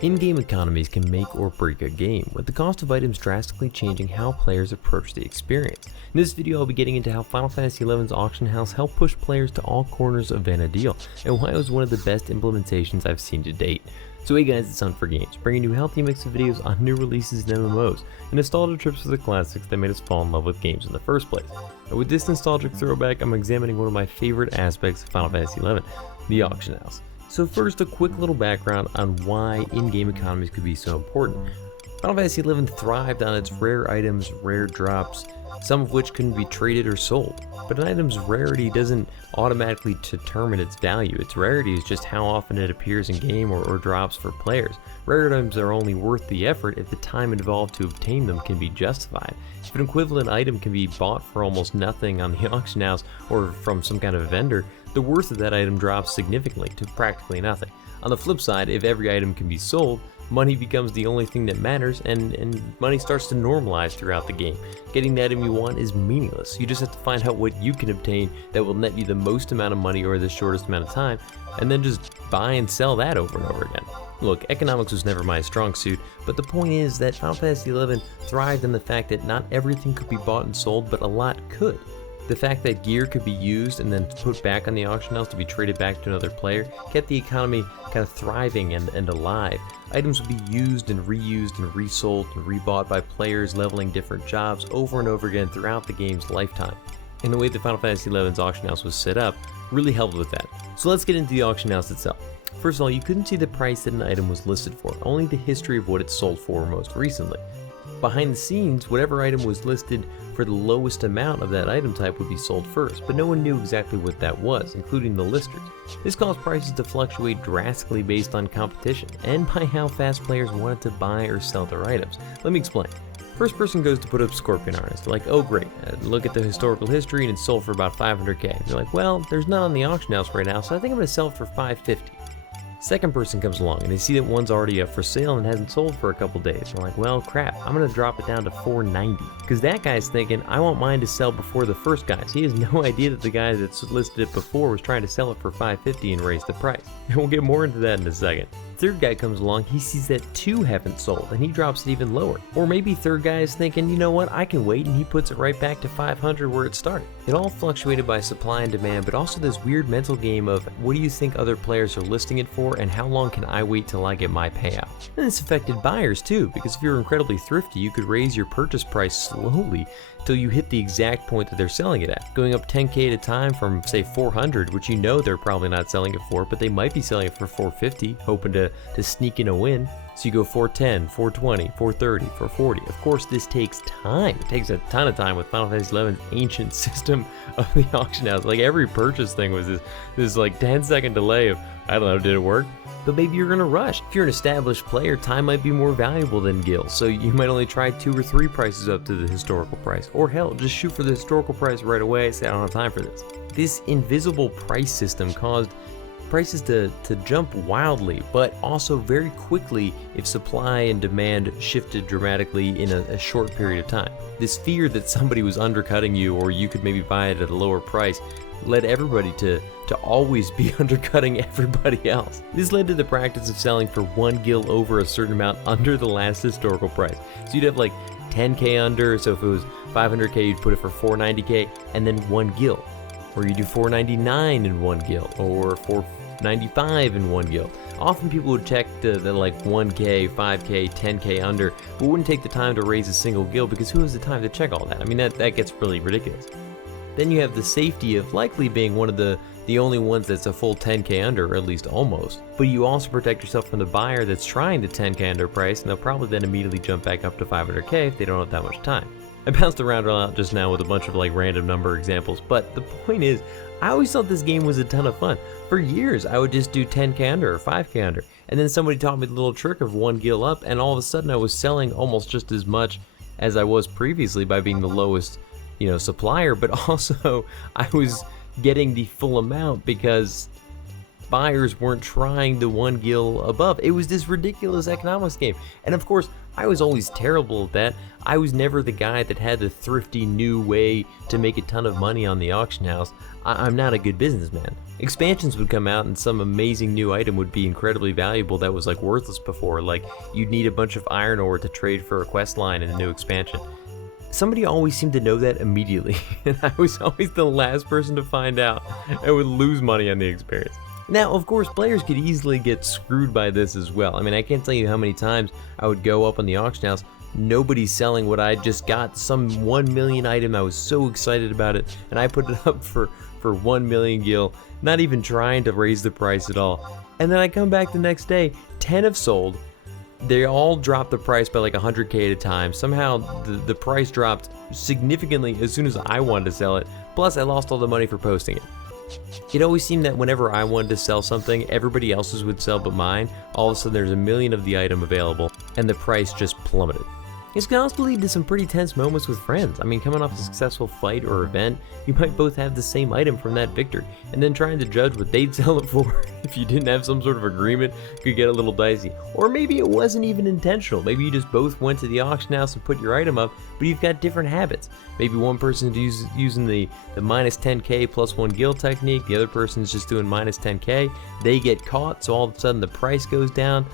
In-game economies can make or break a game, with the cost of items drastically changing how players approach the experience. In this video, I'll be getting into how Final Fantasy XI's auction house helped push players to all corners of Vana'diel, and why it was one of the best implementations I've seen to date. So hey guys, it's Hunt for Games, bringing you a healthy mix of videos on new releases and MMOs, and nostalgia trips for the classics that made us fall in love with games in the first place. And with this nostalgic throwback, I'm examining one of my favorite aspects of Final Fantasy XI, the auction house. So first, a quick little background on why in-game economies could be so important. Final Fantasy XI thrived on its rare items, rare drops, some of which couldn't be traded or sold. But an item's rarity doesn't automatically determine its value. Its rarity is just how often it appears in game or drops for players. Rare items are only worth the effort if the time involved to obtain them can be justified. If an equivalent item can be bought for almost nothing on the auction house or from some kind of vendor, the worth of that item drops significantly to practically nothing. On the flip side, if every item can be sold, money becomes the only thing that matters, and money starts to normalize throughout the game. Getting the item you want is meaningless. You just have to find out what you can obtain that will net you the most amount of money or the shortest amount of time, and then just buy and sell that over and over again. Look, economics was never my strong suit, but the point is that Final Fantasy XI thrived in the fact that not everything could be bought and sold, but a lot could. The fact that gear could be used and then put back on the auction house to be traded back to another player kept the economy kind of thriving and alive. Items would be used and reused and resold and rebought by players leveling different jobs over and over again throughout the game's lifetime. And the way that Final Fantasy XI's auction house was set up really helped with that. So let's get into the auction house itself. First of all, you couldn't see the price that an item was listed for, only the history of what it sold for most recently. Behind the scenes, whatever item was listed for the lowest amount of that item type would be sold first, but no one knew exactly what that was, including the listers. This caused prices to fluctuate drastically based on competition, and by how fast players wanted to buy or sell their items. Let me explain. First person goes to put up Scorpion Harness. They're like, oh great, look at the historical history and it's sold for about 500k. They're like, well, there's none on the auction house right now, so I think I'm going to sell it for 550. Second person comes along and they see that one's already up for sale and hasn't sold for a couple days. They're like, well crap, I'm gonna drop it down to 490. Because that guy's thinking, I want mine to sell before the first guy's. He has no idea that the guy that's listed it before was trying to sell it for 550 and raise the price. And we'll get more into that in a second. Third guy comes along, he sees that two haven't sold and he drops it even lower. Or maybe third guy is thinking, you know what, I can wait, and he puts it right back to 500 where it started. It all fluctuated by supply and demand, but also this weird mental game of what do you think other players are listing it for and how long can I wait till I get my payout. And this affected buyers too, because if you're incredibly thrifty, you could raise your purchase price slowly till you hit the exact point that they're selling it at, going up 10k at a time from say 400, which you know they're probably not selling it for, but they might be selling it for 450, hoping to sneak in a win. So you go 410, 420, 430, 440. Of course, this takes time. It takes a ton of time with Final Fantasy XI's ancient system of the auction house. Like every purchase thing was this like 10-second delay of, I don't know, did it work? But maybe you're gonna rush. If you're an established player, time might be more valuable than gil, so you might only try 2 or 3 prices up to the historical price. Or hell, just shoot for the historical price right away, say I don't have time for this. This invisible price system caused prices to jump wildly, but also very quickly if supply and demand shifted dramatically in a short period of time. This fear that somebody was undercutting you or you could maybe buy it at a lower price led everybody to always be undercutting everybody else. This led to the practice of selling for 1 gil over a certain amount under the last historical price. So you'd have like 10k under, so if it was 500k you'd put it for 490k and then 1 gil. Or you do 499 in 1 gil, or 495 in 1 gil. Often people would check the like 1k, 5k, 10k under, but wouldn't take the time to raise a single gil because who has the time to check all that? I mean, that gets really ridiculous. Then you have the safety of likely being one of the only ones that's a full 10k under, or at least almost. But you also protect yourself from the buyer that's trying the 10k under price, and they'll probably then immediately jump back up to 500k if they don't have that much time. I bounced around a lot just now with a bunch of like random number examples, but the point is, I always thought this game was a ton of fun. For years, I would just do 10k under or 5k under, and then somebody taught me the little trick of 1 gil up, and all of a sudden I was selling almost just as much as I was previously by being the lowest, supplier, but also I was getting the full amount because buyers weren't trying the 1 gil above. It was this ridiculous economics game. And of course, I was always terrible at that. I was never the guy that had the thrifty new way to make a ton of money on the auction house. I'm not a good businessman. Expansions would come out and some amazing new item would be incredibly valuable that was like worthless before. Like you'd need a bunch of iron ore to trade for a quest line in a new expansion. Somebody always seemed to know that immediately, and I was always the last person to find out and would lose money on the experience. Now, of course, players could easily get screwed by this as well. I mean, I can't tell you how many times I would go up on the auction house, nobody's selling what I just got, some 1 million item, I was so excited about it, and I put it up for 1 million gil, not even trying to raise the price at all. And then I come back the next day, 10 have sold, they all dropped the price by like 100k at a time. Somehow the price dropped significantly as soon as I wanted to sell it, plus I lost all the money for posting it. It always seemed that whenever I wanted to sell something, everybody else's would sell but mine. All of a sudden there's a million of the item available, and the price just plummeted. This can also lead to some pretty tense moments with friends. I mean, coming off a successful fight or event, you might both have the same item from that victory, and then trying to judge what they'd sell it for if you didn't have some sort of agreement could get a little dicey. Or maybe it wasn't even intentional. Maybe you just both went to the auction house and put your item up, but you've got different habits. Maybe one person's using the minus 10k plus 1 gil technique, the other person's just doing minus 10k. They get caught, so all of a sudden the price goes down.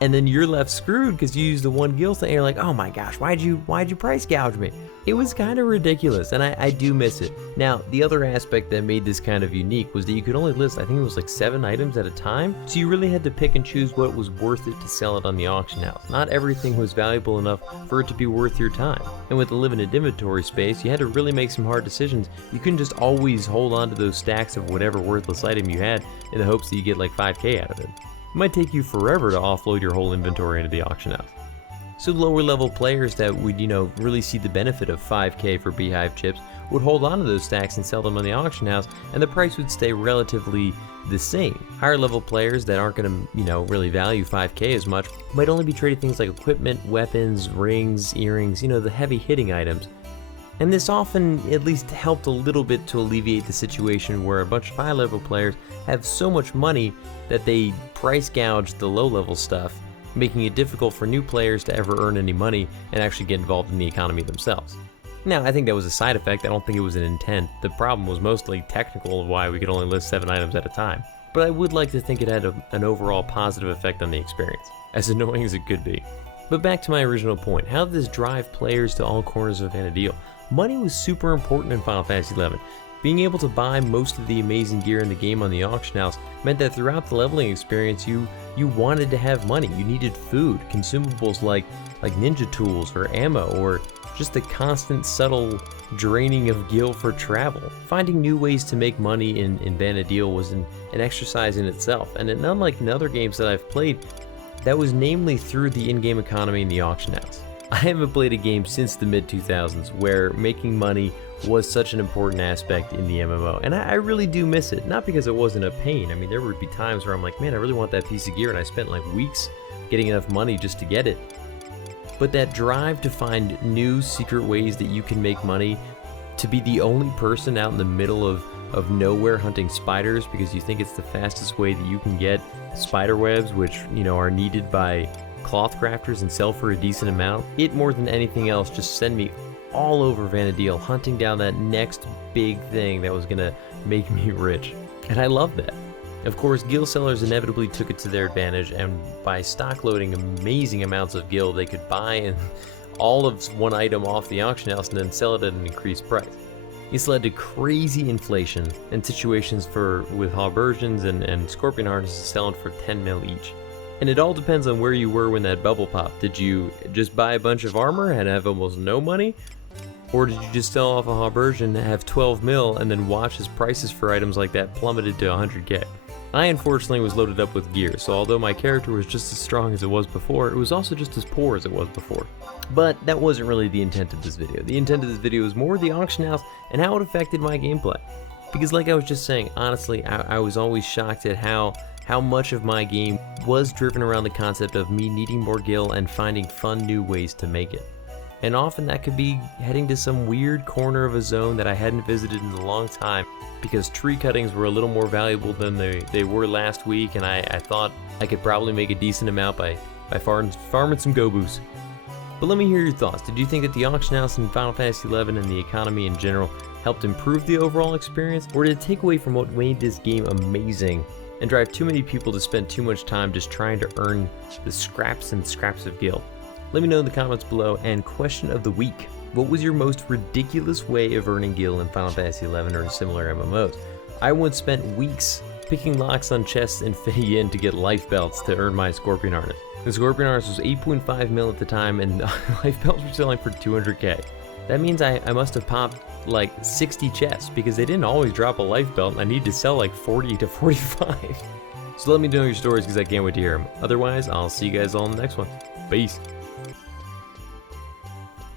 And then you're left screwed because you used the 1 gil thing and you're like, oh my gosh, why'd you price gouge me? It was kind of ridiculous, and I do miss it. Now, the other aspect that made this kind of unique was that you could only list, I think it was like 7 items at a time, so you really had to pick and choose what was worth it to sell it on the auction house. Not everything was valuable enough for it to be worth your time. And with the limited inventory space, you had to really make some hard decisions. You couldn't just always hold on to those stacks of whatever worthless item you had in the hopes that you get like 5k out of it. It might take you forever to offload your whole inventory into the auction house. So lower level players that would, really see the benefit of 5k for beehive chips would hold on to those stacks and sell them on the auction house, and the price would stay relatively the same. Higher level players that aren't going to, really value 5k as much might only be trading things like equipment, weapons, rings, earrings, the heavy hitting items. And this often at least helped a little bit to alleviate the situation where a bunch of high level players have so much money that they price gouge the low level stuff, making it difficult for new players to ever earn any money and actually get involved in the economy themselves. Now, I think that was a side effect. I don't think it was an intent. The problem was mostly technical of why we could only list 7 items at a time. But I would like to think it had an overall positive effect on the experience, as annoying as it could be. But back to my original point, how did this drive players to all corners of Vana'diel? Money was super important in Final Fantasy XI. Being able to buy most of the amazing gear in the game on the auction house meant that throughout the leveling experience you wanted to have money. You needed food, consumables like ninja tools or ammo, or just the constant subtle draining of gil for travel. Finding new ways to make money in Vana'diel was an exercise in itself, and unlike in other games that I've played, that was namely through the in-game economy in the auction house. I haven't played a game since the mid-2000s where making money was such an important aspect in the MMO, and I really do miss it. Not because it wasn't a pain. I mean, there would be times where I'm like, man, I really want that piece of gear, and I spent like weeks getting enough money just to get it. But that drive to find new secret ways that you can make money, to be the only person out in the middle of nowhere hunting spiders because you think it's the fastest way that you can get spider webs, which are needed by cloth crafters and sell for a decent amount. It, more than anything else, just sent me all over Vana'diel hunting down that next big thing that was gonna make me rich, and I love that. Of course, gil sellers inevitably took it to their advantage, and by stock loading amazing amounts of gil, they could buy all of one item off the auction house and then sell it at an increased price. This led to crazy inflation and situations with halberdians and scorpion harnesses selling for 10 mil each. And it all depends on where you were when that bubble popped. Did you just buy a bunch of armor and have almost no money? Or did you just sell off a halberdian, have 12 mil, and then watch as prices for items like that plummeted to 100k? I unfortunately was loaded up with gear, so although my character was just as strong as it was before, it was also just as poor as it was before. But that wasn't really the intent of this video. The intent of this video was more the auction house and how it affected my gameplay. Because like I was just saying, honestly, I was always shocked at how much of my game was driven around the concept of me needing more gil and finding fun new ways to make it. and often that could be heading to some weird corner of a zone that I hadn't visited in a long time because tree cuttings were a little more valuable than they were last week, and I thought I could probably make a decent amount by farming some gobus. But let me hear your thoughts. Did you think that the auction house in Final Fantasy XI and the economy in general helped improve the overall experience, or did it take away from what made this game amazing and drive too many people to spend too much time just trying to earn the scraps and scraps of gil? Let me know in the comments below. And question of the week: what was your most ridiculous way of earning gil in Final Fantasy XI or similar MMOs? I once spent weeks picking locks on chests in Fei Yin to get life belts to earn my Scorpion Harness. The Scorpion Harness was 8.5 mil at the time, and life belts were selling for 200k. That means I must have popped like 60 chests because they didn't always drop a life belt and I need to sell like 40 to 45. So let me know your stories because I can't wait to hear them. Otherwise, I'll see you guys all in the next one. Peace.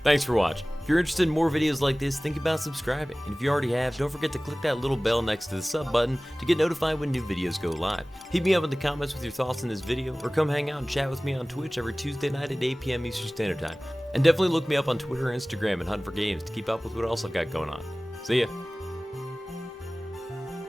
Thanks for watching. If you're interested in more videos like this, think about subscribing. And if you already have, don't forget to click that little bell next to the sub button to get notified when new videos go live. Hit me up in the comments with your thoughts on this video, or come hang out and chat with me on Twitch every Tuesday night at 8 p.m. Eastern Standard Time. And definitely look me up on Twitter and Instagram and Hunt for Games to keep up with what else I've got going on. See ya.